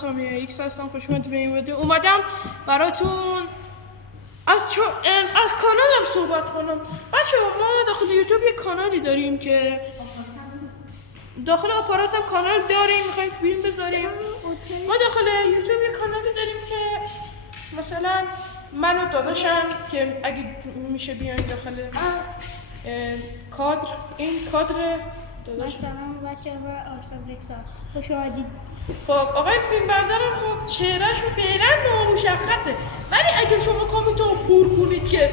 سامیه ایکس هستم. خوش اومدید به این ویدیو. اومدم براتون از کانالم صحبت کنم. بچه ما داخل یوتیوب یک کانالی داریم که داخل آپاراتم کانال داریم، میخوایم فیلم بذاریم. ما داخل یوتیوب یک کانالی داریم که مثلا من و داداشم که اگه میشه بیاین داخل کادر، این کادر داداشم. سلام بچه و آرسام رکسا، خوش اومدید. خب آقای فیلم بردارم خب چهرهش فعلا نامشخصه، ولی اگه شما کامنتو پر کنید که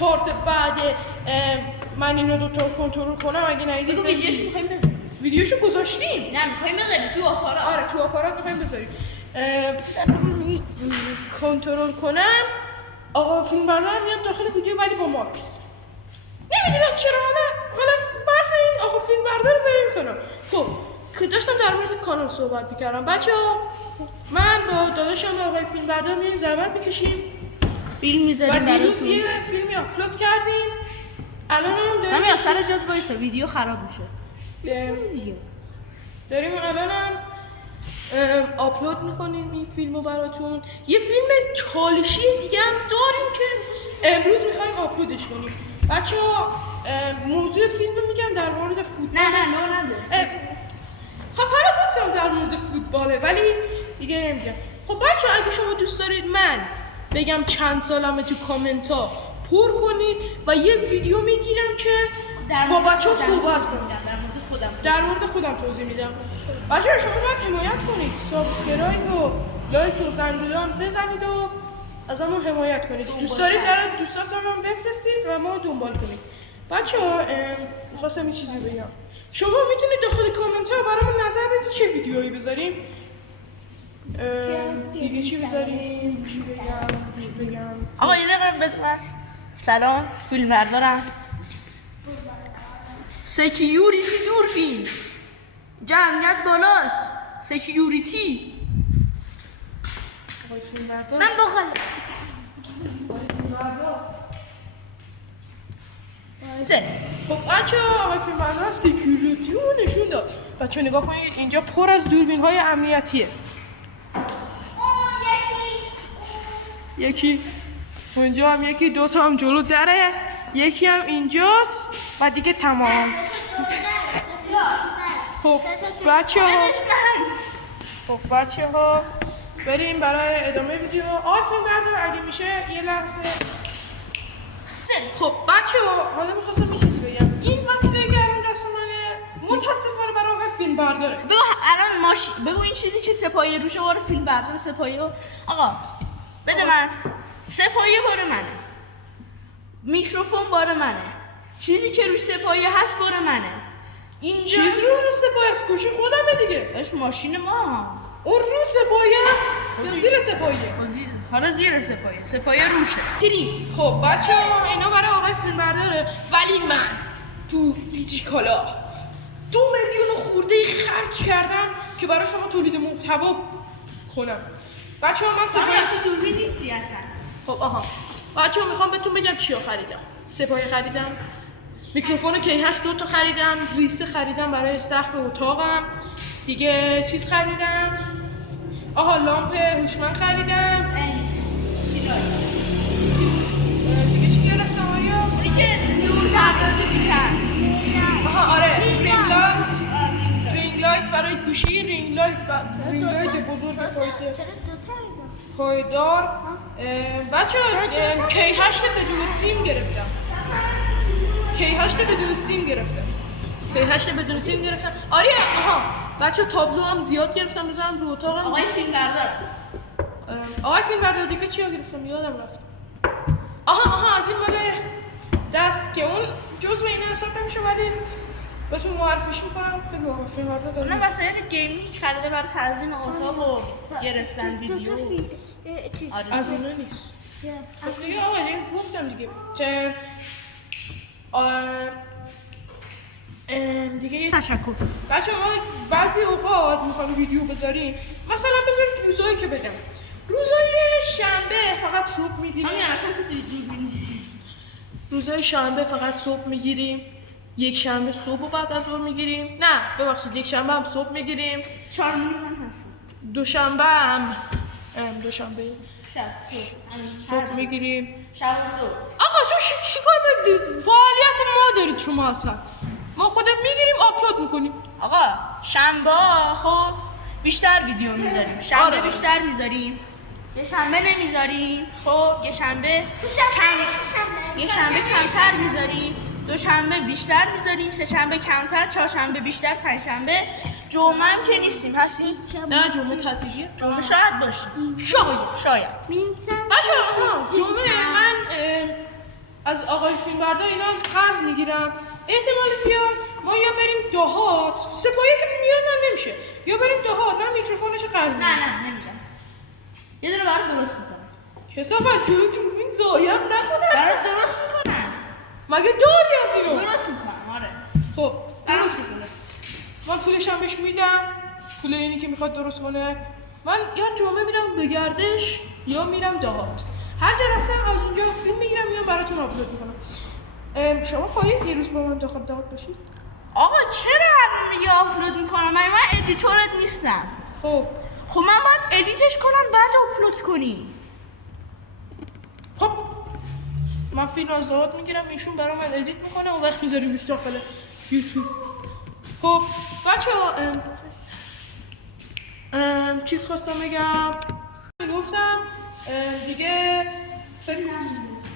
پارت بعد من اینو دوتا کنترل کنم، اگه نگید بگو ویدیوشو میخوایم بذاریم. ویدیوشو گذاشتیم؟ نه میخوایم بذاریم تو آپارات. آره تو آپارات میخوایم بذاریم. کنترل کنم آقا فیلم بردارم میاد داخل ویدیو ولی با ماکس. نمیدونم چرا حالا بحث این آقا فیلم بردار رو کنم. خب که داشتم در مورد کانال صحبت میکردم. بچه‌ها من با داداشم آقای فیلم بردار میایم زحمت میکشیم، فیلم میذاریم و دیروز براتون. یه فیلمی آپلود کردیم. الان هم سامی از سر جات وایسا ویدیو خراب میشه. داریم الان هم آپلود میکنیم این فیلمو براتون. یه فیلم چالشی دیگه هم داریم که امروز میخوایم آپلودش کنیم. بچه‌ها موضوع فیلم میگم در مورد فوتبال. نه نو نده. خب حالا گفتم در مورد فوتباله ولی دیگه نمیگم. خب بچه‌ها اگه شما دوست دارید من بگم چند سالمه تو کامنت ها پر کنید و یه ویدیو میگیرم که با بچه‌ها صحبت کنم. در مورد خودم توضیح میدم. بچه‌ها شما باید حمایت کنید، سابسکرایب و لایک و زنگوله بزنید و از همون حمایت کنید. دوست دارید برای دوستاتون هم بفرستید و ما دنبال کنید. بچه‌ها می‌خواستم یه چیزی بگم. شما میتونید داخل کامنت ها برامون نظر بدید چه ویدیویی بذاریم. دیگه چی بذاریم؟ چی بگم؟ آقا یه دقیقه بذار. سلام فیلم بردارم. سکیوریتی دوربین. جمعیت بالاست. سکیوریتی. آقای فیلم بردار. من بخوام. خب بچه‌ها آقای فیلم بردار سکیوریتی رو نشون داد. بچه‌ها نگاه کنید اینجا پر از دوربین های امنیتیه. یکی اونجا هم یکی، دوتا هم جلو دره، یکی هم اینجاست و دیگه تمام. خب بچه ها بریم برای ادامه ویدیو. آقای فیلم بردار اگه میشه یه لحظه. خب بچه ها حالا میخواستم یه چیزی بگم. این وسیله گرم دست منه، متاسفانه برای آقای فیلم برداره. بگو الان بگو این چیزی که سپاهی روشه باره فیلم بردار سپاهی. آقا بده من. سپاهی باره منه، میکروفون باره منه، چیزی که روش سپاهی هست باره منه. اینجا چیز رو سپاهی هست؟ گوشی خودمه دیگه. اش ماشین ما. اون رو سپاهی هست یا زیر سپاهیه؟ حالا زیر سپاهی روشه. تری. خب بچه ها اینا برای آقای فیلم برداره، ولی من تو دیجیکالا 2 میلیون خورده خرج کردم که برای شما تولید محتوا کنم. بچه ها من سپاهی دوربین نیستی اصلا. خب آها بچه ها میخوام بهتون بگم چیا خریدم. سپاهی خریدم، میکروفون K8 2 تا خریدم، ریسه خریدم برای سقف اتاقم، دیگه چیز خریدم. آها لامپ هوشمند خریدم. دیگه چی گرفتم آریا؟ اونی که نور پردازی میکرد. آها آره رینگ لایت برای گوشی، رینگ لایت بزرگ پایدار. بچه K8 بدون سیم گرفتم. K8 بدون سیم گرفتم. آره آها بچه تابلو هم زیاد گرفتم بذارم رو اتاقم. آقای فیلم بردار. آقای فیلم بردار دیگه چیا گرفتم یادم رفت. آها از این مال دست که اون جزء این حساب نمیشه ولی بهتون معرفیش میکنم. بگو آقا فیلم بردار دارم. من وسایل گیمینگ خریده برای تزیین اتاق و گرفتن ویدیو. از اینا نیست. خب دیگه آقا دیگه گفتم دیگه چه دیگه یه تشکر. بچه ما بعضی اوقات میخوایم ویدیو بذاریم، مثلا بذارید روزایی که بدم. روزای شنبه فقط صبح میگیریم. اصلا تو دوربین نیستی. روزای شنبه فقط صبح میگیریم. یک شنبه صبح و بعد از ظهر میگیریم. نه ببخشید یک شنبه هم صبح میگیریم. 4 من هستم. دوشنبه هم دوشنبه شب صبح میگیریم. شب و صبح. آقا تو چیکار میکنید؟ فعالیت ما دارید شما اصلا. ما خودم میگیریم آپلود میکنیم. آقا شنبه خب بیشتر ویدیو میذاریم. شنبه آره. بیشتر میذاریم. یه شنبه نمیذاریم. خب یه شنبه کمتر میذاریم. دوشنبه بیشتر میذاریم. سه شنبه کمتر. چهارشنبه بیشتر. پنجشنبه جمعه هم که نیستیم. هستیم؟ نه جمعه تعطیلیه. جمعه شاید باشیم. شاید. بچه‌ها جمعه من از آقای فیلمبردار اینا قرض میگیرم. احتمال زیاد ما یا بریم دهات، سپاهی که نیازم نمیشه، یا بریم دهات من میکروفونشو قرض میگیرم. نه نمیگم. یه دونه برات درست میکنم. کسافت جلو دوربین زایم نکنن. برات درست میکنم. مگه داری از اینو؟ درست میکنم آره. خب درست میکنه. من پولش هم بهش میدم، پول اینی که میخواد درست کنه. من یا جمعه میرم به گردش یا میرم دهات. هر جا رفتم از اونجا فیلم میگیرم یا براتون آپلود میکنم. شما خواهید یه روز با من داخل دهات باشید؟ آقا چرا الان میگه آپلود میکنم؟ من ادیتورت نیستم. خب من باید ادیتش کنم بعد آپلود کنی. خب من فیلم از دهات میگیرم، ایشون برای من ادیت میکنه و وقت میذاریمش داخل یوتیوب. خب بچه‌ها چیز خواستم بگم، گفتم دیگه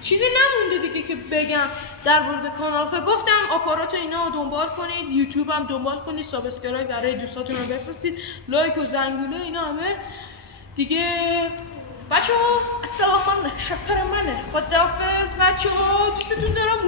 چیزی نمونده دیگه که بگم در مورد کانال. که گفتم آپارات اینا رو دنبال کنید، یوتیوب هم دنبال کنید، سابسکرایب برای دوستاتون رو بفرستید، لایک و زنگوله اینا همه دیگه. بچه‌ها استقامت شکر منه. خداحافظ بچه‌ها، دوستتون دارم.